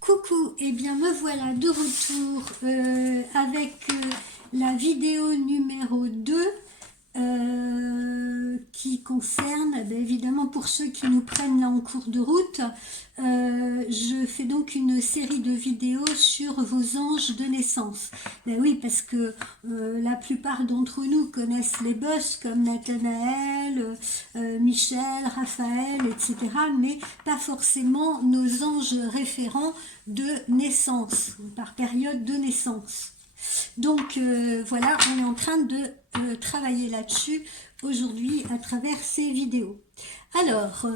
Coucou, et bien me voilà de retour avec la vidéo numéro 2 qui concerne, évidemment pour ceux qui nous prennent là en cours de route, je fais donc une série de vidéos sur vos anges de naissance. Oui, parce que la plupart d'entre nous connaissent les boss comme Nathanaël, Michel, Raphaël, etc. mais pas forcément nos anges référents de naissance, par période de naissance. Donc voilà, on est en train de travailler là-dessus aujourd'hui à travers ces vidéos. Alors,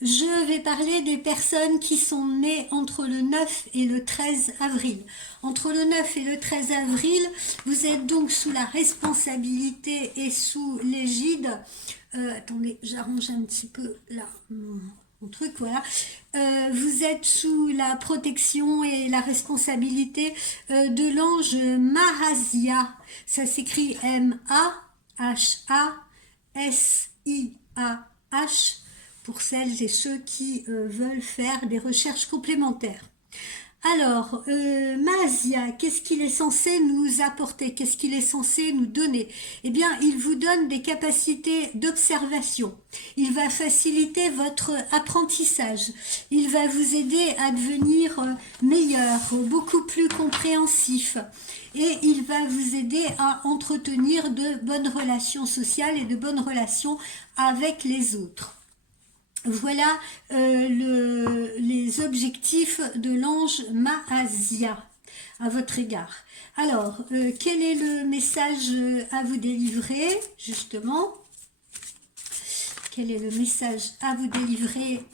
je vais parler des personnes qui sont nées entre le 9 et le 13 avril. Entre le 9 et le 13 avril, vous êtes donc sous la responsabilité et sous l'égide. Attendez, j'arrange un petit peu là. Mon truc, voilà. Vous êtes sous la protection et la responsabilité de l'ange Mahazia. Ça s'écrit M-A-H-A-S-I-A-H pour celles et ceux qui veulent faire des recherches complémentaires. Alors, Mahazia, qu'est-ce qu'il est censé nous apporter? Qu'est-ce qu'il est censé nous donner? Eh bien, il vous donne des capacités d'observation. Il va faciliter votre apprentissage. Il va vous aider à devenir meilleur, beaucoup plus compréhensif. Et il va vous aider à entretenir de bonnes relations sociales et de bonnes relations avec les autres. Voilà les objectifs de l'ange Mahazia à votre égard. Alors, quel est le message à vous délivrer, justement? Quel est le message à vous délivrer,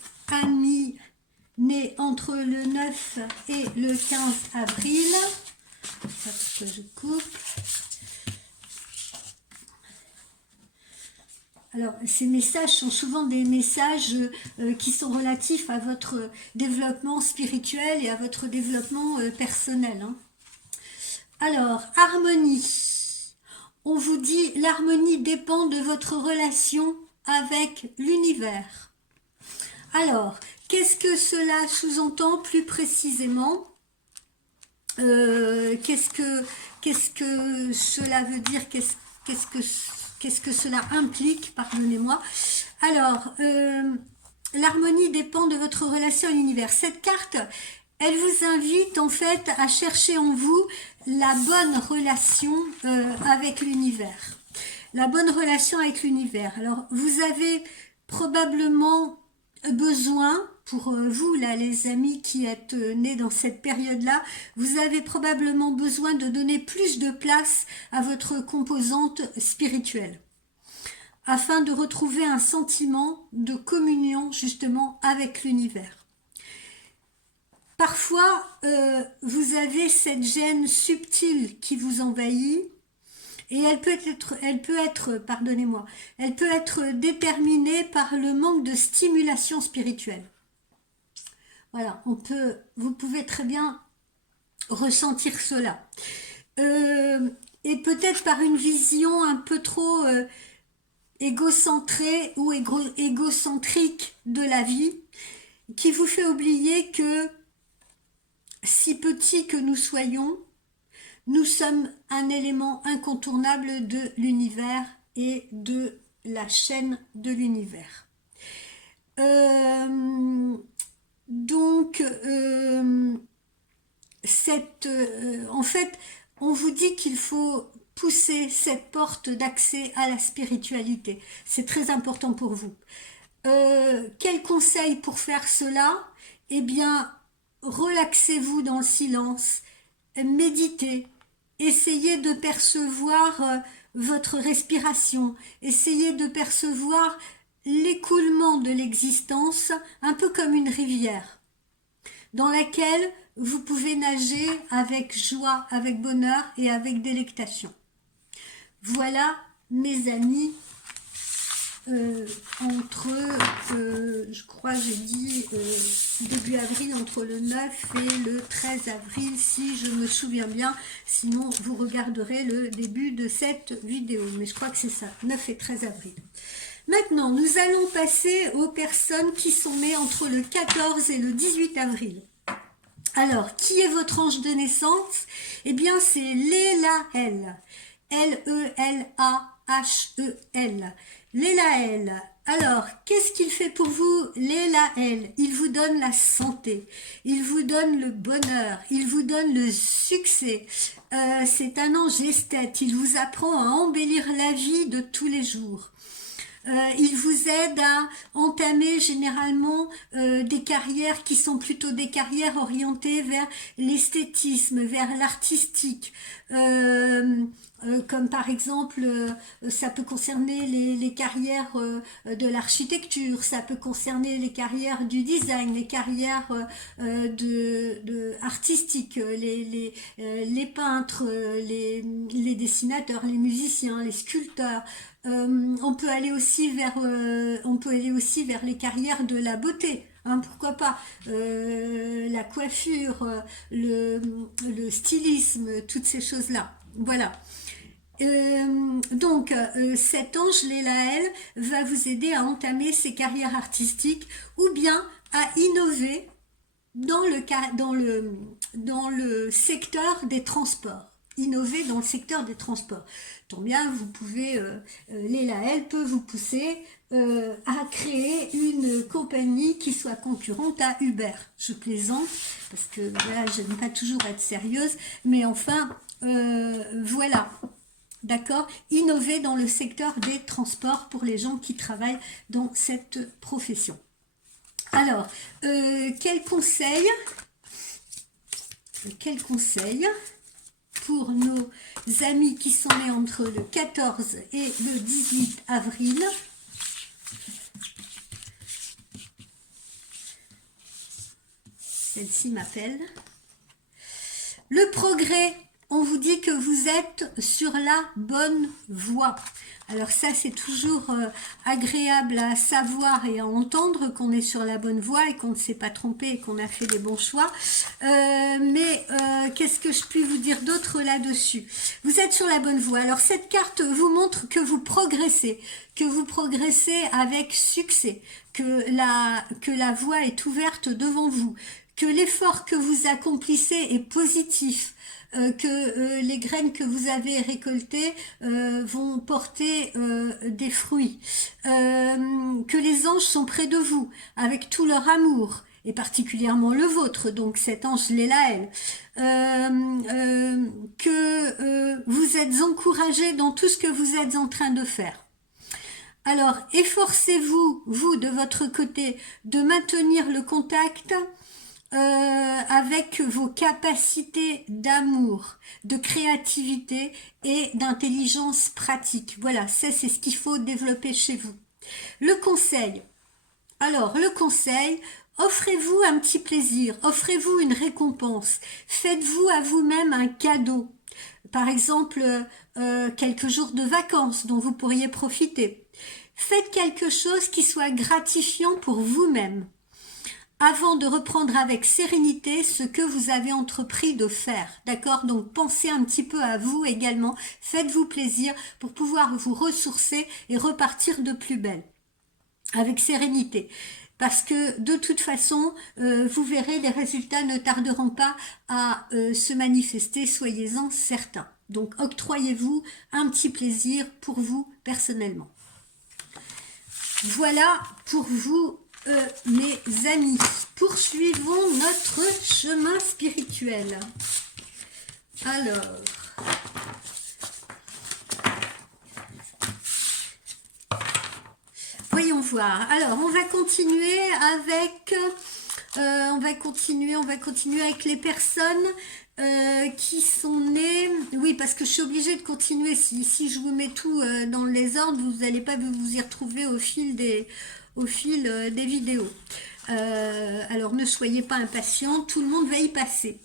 amis nés entre le 9 et le 15 avril? Hop, que je coupe. Alors, ces messages sont souvent des messages qui sont relatifs à votre développement spirituel et à votre développement personnel. Alors, harmonie. On vous dit, l'harmonie dépend de votre relation avec l'univers. Alors, qu'est-ce que cela sous-entend plus précisément? Qu'est-ce que cela veut dire? Qu'est-ce que cela implique, pardonnez-moi. Alors, l'harmonie dépend de votre relation à l'univers. Cette carte, elle vous invite en fait à chercher en vous la bonne relation avec l'univers. La bonne relation avec l'univers. Alors, vous avez probablement besoin, pour vous là les amis qui êtes nés dans cette période-là, vous avez probablement besoin de donner plus de place à votre composante spirituelle, afin de retrouver un sentiment de communion justement avec l'univers. Parfois, vous avez cette gêne subtile qui vous envahit, et elle peut être déterminée par le manque de stimulation spirituelle. Voilà, vous pouvez très bien ressentir cela. Et peut-être par une vision un peu trop égocentrée ou égocentrique de la vie, qui vous fait oublier que, si petits que nous soyons, nous sommes un élément incontournable de l'univers et de la chaîne de l'univers. En fait, on vous dit qu'il faut pousser cette porte d'accès à la spiritualité. C'est très important pour vous. Quel conseil pour faire cela? Eh bien, relaxez-vous dans le silence, méditez, essayez de percevoir votre respiration, essayez de percevoir l'écoulement de l'existence, un peu comme une rivière, dans laquelle vous pouvez nager avec joie, avec bonheur et avec délectation. Voilà, mes amis, je crois que j'ai dit début avril, entre le 9 et le 13 avril, si je me souviens bien. Sinon, vous regarderez le début de cette vidéo. Mais je crois que c'est ça, 9 et 13 avril. Maintenant, nous allons passer aux personnes qui sont nées entre le 14 et le 18 avril. Alors, qui est votre ange de naissance? Eh bien, c'est Lélaël. Lélahl. Lélaël. Alors, qu'est-ce qu'il fait pour vous, Lélaël? Il vous donne la santé, il vous donne le bonheur, il vous donne le succès. C'est un ange esthète, il vous apprend à embellir la vie de tous les jours. Il vous aide à entamer généralement des carrières qui sont plutôt des carrières orientées vers l'esthétisme, vers l'artistique. Comme par exemple, ça peut concerner les carrières de l'architecture, ça peut concerner les carrières du design, les carrières artistiques, les peintres, les dessinateurs, les musiciens, les sculpteurs. On peut aller aussi vers les carrières de la beauté. Hein, pourquoi pas la coiffure, le stylisme, toutes ces choses-là. Voilà. Donc, cet ange Lélaël va vous aider à entamer ces carrières artistiques ou bien à innover dans le secteur des transports. Innover dans le secteur des transports. Tant bien, vous pouvez, Lélaël peut vous pousser à créer une compagnie qui soit concurrente à Uber. Je plaisante, parce que voilà, je n'aime pas toujours être sérieuse, mais enfin, voilà. D'accord? Innover dans le secteur des transports pour les gens qui travaillent dans cette profession. Alors, quel conseil pour nos amis qui sont nés entre le 14 et le 18 avril? Celle-ci m'appelle. Le progrès. On vous dit que vous êtes sur la bonne voie. Alors ça, c'est toujours agréable à savoir et à entendre qu'on est sur la bonne voie et qu'on ne s'est pas trompé et qu'on a fait les bons choix. Mais qu'est-ce que je puis vous dire d'autre là-dessus? Vous êtes sur la bonne voie. Alors cette carte vous montre que vous progressez avec succès, que la voie est ouverte devant vous, que l'effort que vous accomplissez est positif. Que les graines que vous avez récoltées vont porter des fruits, que les anges sont près de vous avec tout leur amour et particulièrement le vôtre, donc cet ange Lélaël, que vous êtes encouragés dans tout ce que vous êtes en train de faire. Alors efforcez-vous, vous de votre côté, de maintenir le contact avec vos capacités d'amour, de créativité et d'intelligence pratique. Voilà, ça c'est ce qu'il faut développer chez vous. Le conseil. Alors, le conseil, offrez-vous un petit plaisir, offrez-vous une récompense, faites-vous à vous-même un cadeau. Par exemple, quelques jours de vacances dont vous pourriez profiter. Faites quelque chose qui soit gratifiant pour vous-même, avant de reprendre avec sérénité ce que vous avez entrepris de faire. D'accord? Donc pensez un petit peu à vous également, faites-vous plaisir pour pouvoir vous ressourcer et repartir de plus belle, avec sérénité. Parce que de toute façon, vous verrez, les résultats ne tarderont pas à se manifester, soyez-en certains. Donc octroyez-vous un petit plaisir pour vous personnellement. Voilà pour vous, mes amis. Poursuivons notre chemin spirituel. Alors, voyons voir. Alors, on va continuer avec, on va continuer avec les personnes qui sont nées. Oui, parce que je suis obligée de continuer. Si je vous mets tout dans les ordres, vous n'allez pas vous y retrouver au fil des vidéos. Alors ne soyez pas impatients, tout le monde va y passer.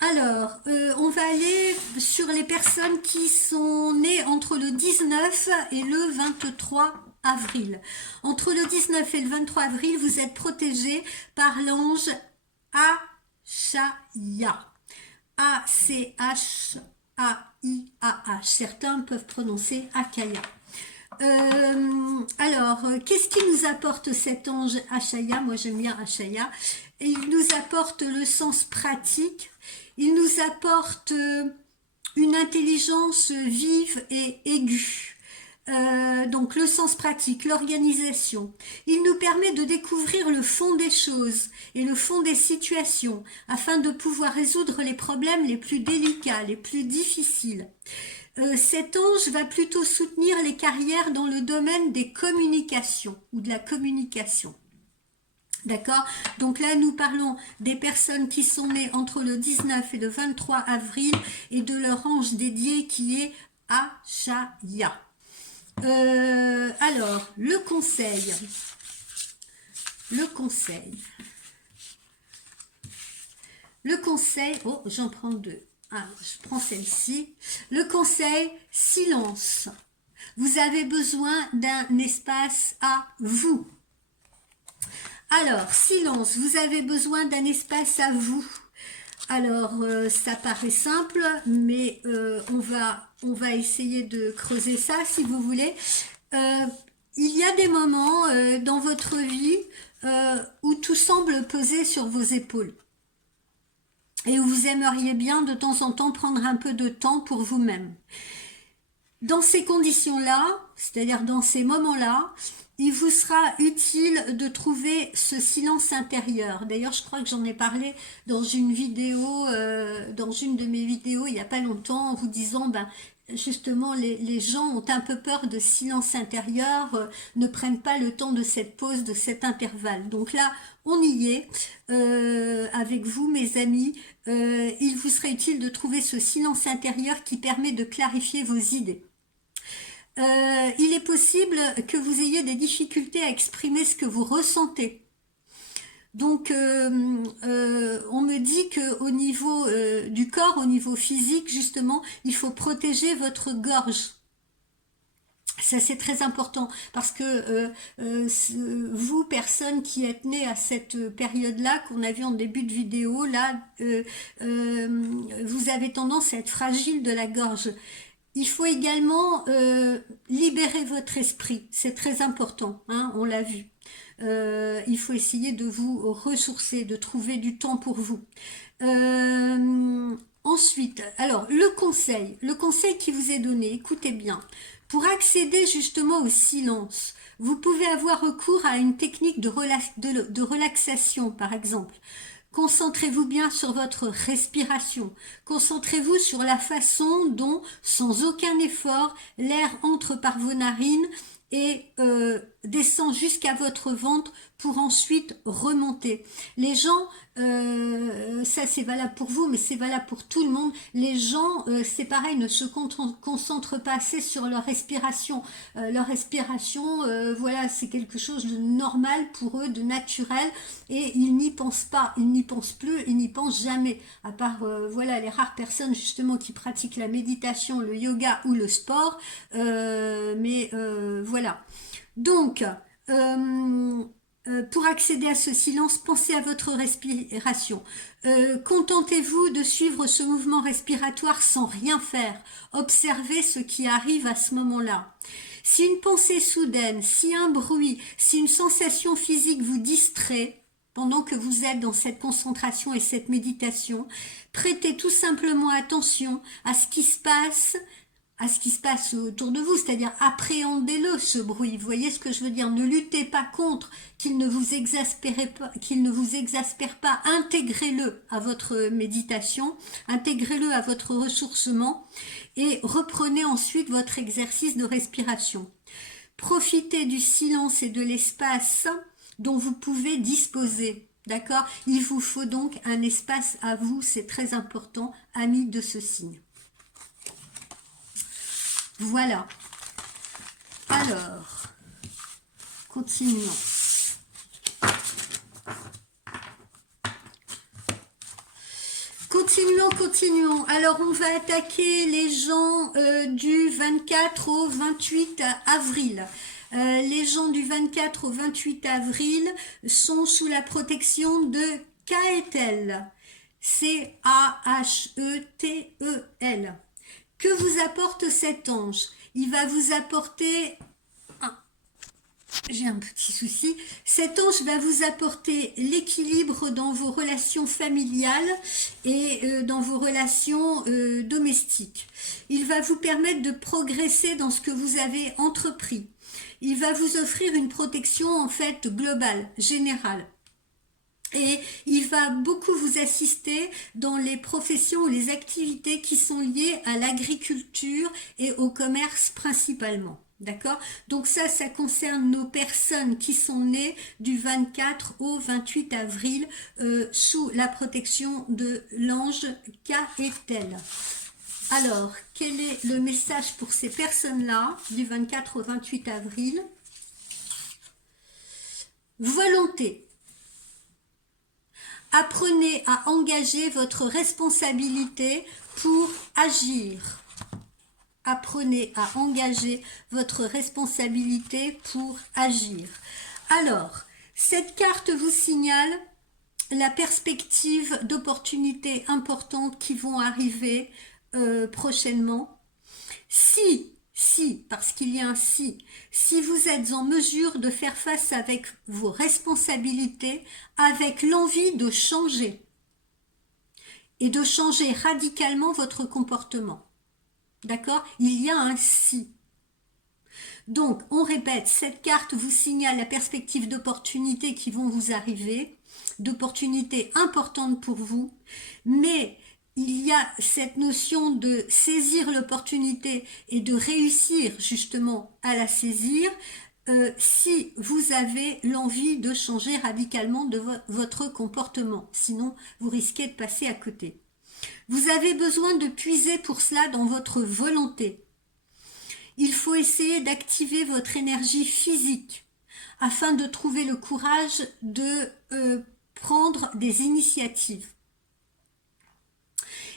Alors, on va aller sur les personnes qui sont nées entre le 19 et le 23 avril. Entre le 19 et le 23 avril, vous êtes protégés par l'ange Achaya. A-C-H-A-I-A-H. Certains peuvent prononcer Akaya. Qu'est-ce qui nous apporte cet ange Achaya? Moi j'aime bien Achaya. Il nous apporte le sens pratique, il nous apporte une intelligence vive et aiguë. Donc le sens pratique, l'organisation. Il nous permet de découvrir le fond des choses et le fond des situations afin de pouvoir résoudre les problèmes les plus délicats, les plus difficiles. Cet ange va plutôt soutenir les carrières dans le domaine des communications ou de la communication. D'accord? Donc là, nous parlons des personnes qui sont nées entre le 19 et le 23 avril et de leur ange dédié qui est Achaya. Alors, le conseil. Oh, j'en prends deux. Ah, je prends celle-ci. Le conseil, silence. Vous avez besoin d'un espace à vous. Alors, silence, vous avez besoin d'un espace à vous. Alors, ça paraît simple, mais on va essayer de creuser ça, si vous voulez. Il y a des moments dans votre vie où tout semble peser sur vos épaules. Et où vous aimeriez bien de temps en temps prendre un peu de temps pour vous-même. Dans ces conditions-là, c'est-à-dire dans ces moments-là, il vous sera utile de trouver ce silence intérieur. D'ailleurs, je crois que j'en ai parlé dans une vidéo, dans une de mes vidéos il n'y a pas longtemps, en vous disant, justement, les gens ont un peu peur de silence intérieur, ne prennent pas le temps de cette pause, de cet intervalle. Donc là, on y est, avec vous, mes amis. Il vous serait utile de trouver ce silence intérieur qui permet de clarifier vos idées. Il est possible que vous ayez des difficultés à exprimer ce que vous ressentez. Donc, on me dit qu'au niveau du corps, au niveau physique, justement, il faut protéger votre gorge. Ça, c'est très important parce que vous, personnes qui êtes nées à cette période-là, qu'on a vu en début de vidéo, là, vous avez tendance à être fragile de la gorge. Il faut également libérer votre esprit, c'est très important, hein, on l'a vu. Il faut essayer de vous ressourcer, de trouver du temps pour vous. Ensuite, alors le conseil qui vous est donné, écoutez bien, pour accéder justement au silence, vous pouvez avoir recours à une technique de relaxation, par exemple. Concentrez-vous bien sur votre respiration. Concentrez-vous sur la façon dont, sans aucun effort, l'air entre par vos narines et descend jusqu'à votre ventre pour ensuite remonter. Les gens, ça c'est valable pour vous, mais c'est valable pour tout le monde. Les gens, c'est pareil, ne se concentrent pas assez sur leur respiration. Leur respiration, voilà, c'est quelque chose de normal pour eux, de naturel, et ils n'y pensent pas, ils n'y pensent plus, ils n'y pensent jamais. À part, voilà, les rares personnes justement qui pratiquent la méditation, le yoga ou le sport, mais voilà. Donc, pour accéder à ce silence, pensez à votre respiration. Contentez-vous de suivre ce mouvement respiratoire sans rien faire. Observez ce qui arrive à ce moment-là. Si une pensée soudaine, si un bruit, si une sensation physique vous distrait, pendant que vous êtes dans cette concentration et cette méditation, prêtez tout simplement attention à ce qui se passe autour de vous, c'est-à-dire appréhendez-le, ce bruit. Vous voyez ce que je veux dire? Ne luttez pas contre, qu'il ne vous exaspère pas, intégrez-le à votre méditation, intégrez-le à votre ressourcement et reprenez ensuite votre exercice de respiration. Profitez du silence et de l'espace dont vous pouvez disposer. D'accord? Il vous faut donc un espace à vous, c'est très important, amis de ce signe. Voilà. Alors, continuons. Continuons. Alors, on va attaquer les gens du 24 au 28 avril. Les gens du 24 au 28 avril sont sous la protection de Caetel. C-A-H-E-T-E-L. Que vous apporte cet ange? Il va vous apporter J'ai un petit souci. Cet ange va vous apporter l'équilibre dans vos relations familiales et dans vos relations domestiques. Il va vous permettre de progresser dans ce que vous avez entrepris. Il va vous offrir une protection en fait globale, générale. Et il va beaucoup vous assister dans les professions ou les activités qui sont liées à l'agriculture et au commerce principalement. D'accord? Donc ça concerne nos personnes qui sont nées du 24 au 28 avril sous la protection de l'ange K-Etel. Alors, quel est le message pour ces personnes-là du 24 au 28 avril? Volonté. Apprenez à engager votre responsabilité pour agir. Apprenez à engager votre responsabilité pour agir. Alors, cette carte vous signale la perspective d'opportunités importantes qui vont arriver prochainement. Si, parce qu'il y a un si vous êtes en mesure de faire face avec vos responsabilités, avec l'envie de changer et de changer radicalement votre comportement. D'accord? Il y a un si. Donc, on répète, cette carte vous signale la perspective d'opportunités qui vont vous arriver, d'opportunités importantes pour vous, mais il y a cette notion de saisir l'opportunité et de réussir justement à la saisir si vous avez l'envie de changer radicalement de votre comportement. Sinon, vous risquez de passer à côté. Vous avez besoin de puiser pour cela dans votre volonté. Il faut essayer d'activer votre énergie physique afin de trouver le courage de prendre des initiatives.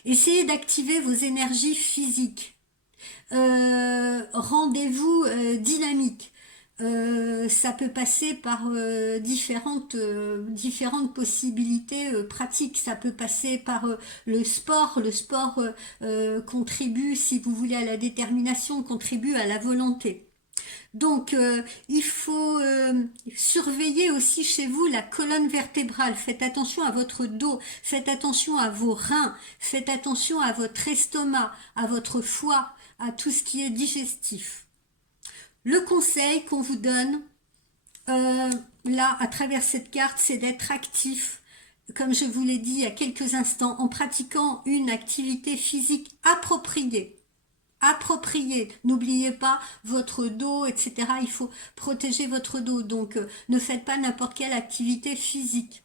Essayez d'activer vos énergies physiques. Rendez-vous dynamique. Ça peut passer par différentes possibilités pratiques. Ça peut passer par le sport. Le sport contribue, si vous voulez, à la détermination, contribue à la volonté. Donc, il faut surveiller aussi chez vous la colonne vertébrale. Faites attention à votre dos, faites attention à vos reins, faites attention à votre estomac, à votre foie, à tout ce qui est digestif. Le conseil qu'on vous donne, là, à travers cette carte, c'est d'être actif, comme je vous l'ai dit il y a quelques instants, en pratiquant une activité physique appropriée. Appropriée. N'oubliez pas votre dos, etc. Il faut protéger votre dos. Donc, ne faites pas n'importe quelle activité physique.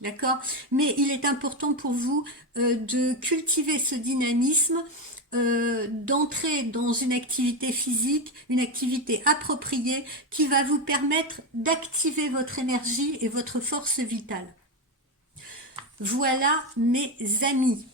D'accord? Mais il est important pour vous de cultiver ce dynamisme, d'entrer dans une activité physique, une activité appropriée qui va vous permettre d'activer votre énergie et votre force vitale. Voilà mes amis.